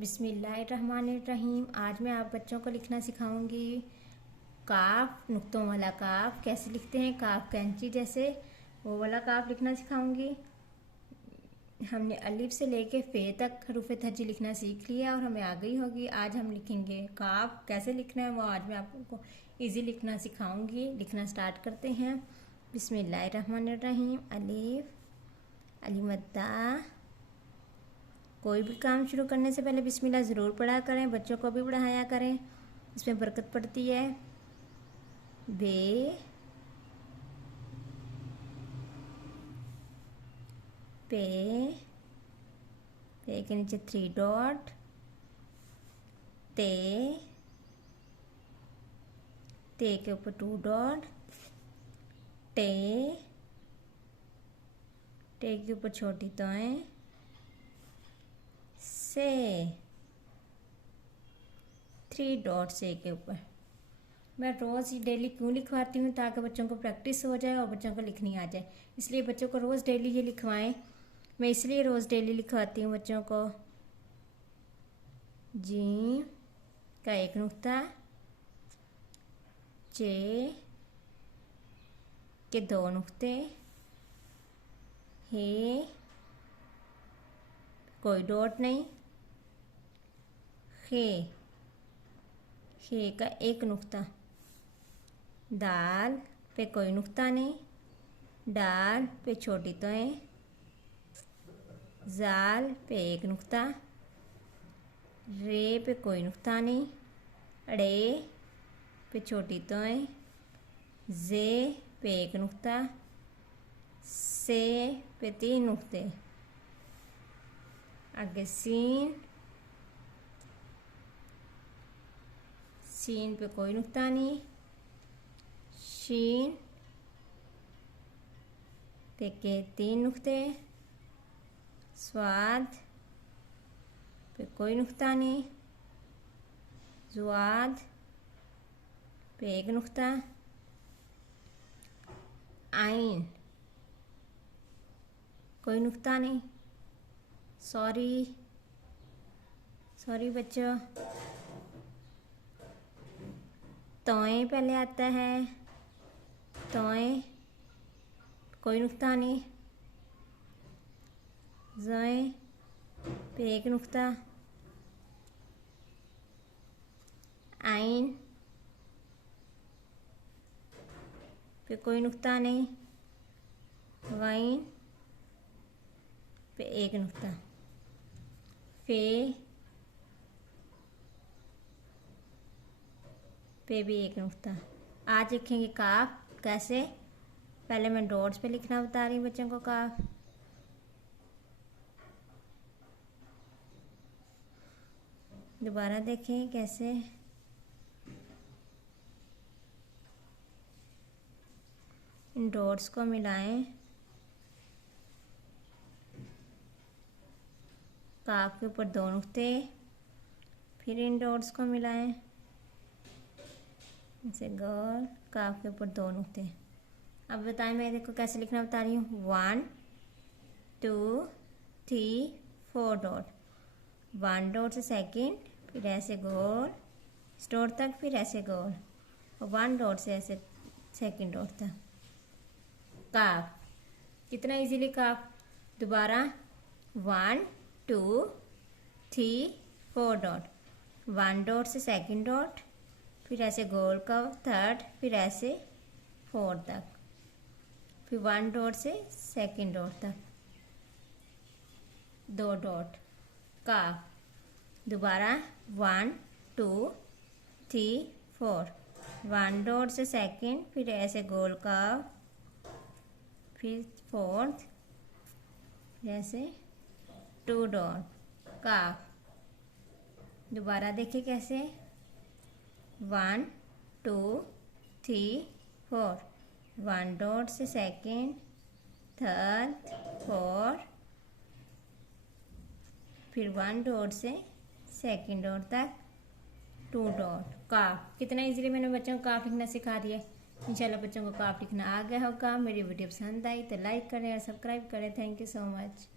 बिस्मिल्लाहिर्रहमानिर्रहीम। आज मैं आप बच्चों को लिखना सिखाऊंगी। काफ, नुक्तों वाला काफ कैसे लिखते हैं, काफ कैंची जैसे वो वाला काफ लिखना सिखाऊंगी। हमने अलिफ से लेके फे तक हरूफ हज्जी लिखना सीख लिया और हमें आ गई होगी। आज हम लिखेंगे काफ कैसे लिखना है, वो आज मैं आपको इजी लिखना सिखाऊंगी। लिखना स्टार्ट करते हैं। बिस्मिल्लाहिर्रहमानिर्रहीम। अलिफ, अलिमद्दा। कोई भी काम शुरू करने से पहले बिस्मिल्लाह ज़रूर पढ़ा करें, बच्चों को भी पढ़ाया करें, इसमें बरकत पड़ती है। बे, पे, पे के नीचे 3 डॉट, ते, ते के ऊपर 2 डॉट, टे, टे के ऊपर छोटी तोएं, से 3 डॉट से के ऊपर। मैं रोज़ डेली क्यों लिखवाती हूँ, ताकि बच्चों को प्रैक्टिस हो जाए और बच्चों को लिखनी आ जाए। इसलिए बच्चों को रोज़ डेली ये लिखवाएं। मैं इसलिए रोज़ डेली लिखवाती हूँ बच्चों को। जी का 1 नुक्ता, चे के 2 नुक्ते, हे कोई डॉट नहीं, खे का 1 नुक्ता, दाल पे कोई नुक्ता नहीं, डाल पे छोटी तोएं, जाल पे 1 नुक्ता, रे पे कोई नुक्ता नहीं, अड़े पे छोटी तोएं, जे पे 1 नुक्ता, से पे 3 नुक्ते, आगे सीन, सीन पे कोई नुक्ता नहीं, शीन पे के 3 नुक्ते, स्वाद पे कोई नुक्ता नहीं, जुआद पे 1 नुक्ता, आइन कोई नुक्ता नहीं। सॉरी बच्चों। तोएं पहले आता है, तोएं कोई नुक्ता नहीं, ज़ोएं पे 1 नुक्ता, आइन पे कोई नुक्ता नहीं, वाइन पे 1 नुक्ता, फे पे भी 1 नुक्ता। आज लिखेंगे काफ कैसे। पहले मैं डॉट्स पे लिखना बता रही हूँ बच्चों को काफ। दोबारा देखें कैसे। इन डॉट्स को मिलाएं, काफ के ऊपर 2 नुक्ते, फिर इन डॉट्स को मिलाएं, इसे गोल, काफ के ऊपर 2 नुक्ते। अब बताएं मैं देखो कैसे लिखना बता रही हूँ। 1 2 3 4 डॉट, 1 डॉट से सेकंड, फिर ऐसे गोल स्टोर तक, फिर ऐसे गोल, और 1 डॉट से ऐसे सेकंड डॉट तक। काफ कितना इजीली काफ। दोबारा 1 2 3 4 डॉट, 1 डॉट से सेकंड डॉट, फिर ऐसे गोल का 3rd, फिर ऐसे 4 तक, फिर 1 डॉट से सेकंड डॉट तक, 2 डॉट। काफ दोबारा 1 2 3 4, 1 डॉट से सेकंड, फिर ऐसे गोल का, फिर 4th, फिर ऐसे 2 डॉट। काफ दोबारा देखिए कैसे। 1 2 3 4, 1 डॉट से सेकंड, 3rd 4, फिर 1 डॉट से सेकंड डॉट तक, 2 डॉट। काफ कितना इजीली मैंने बच्चों को काफ लिखना सिखा दिया। इंशाल्लाह बच्चों को काफ लिखना आ गया होगा। मेरी वीडियो पसंद आई तो लाइक करें और सब्सक्राइब करें। Thank you so much.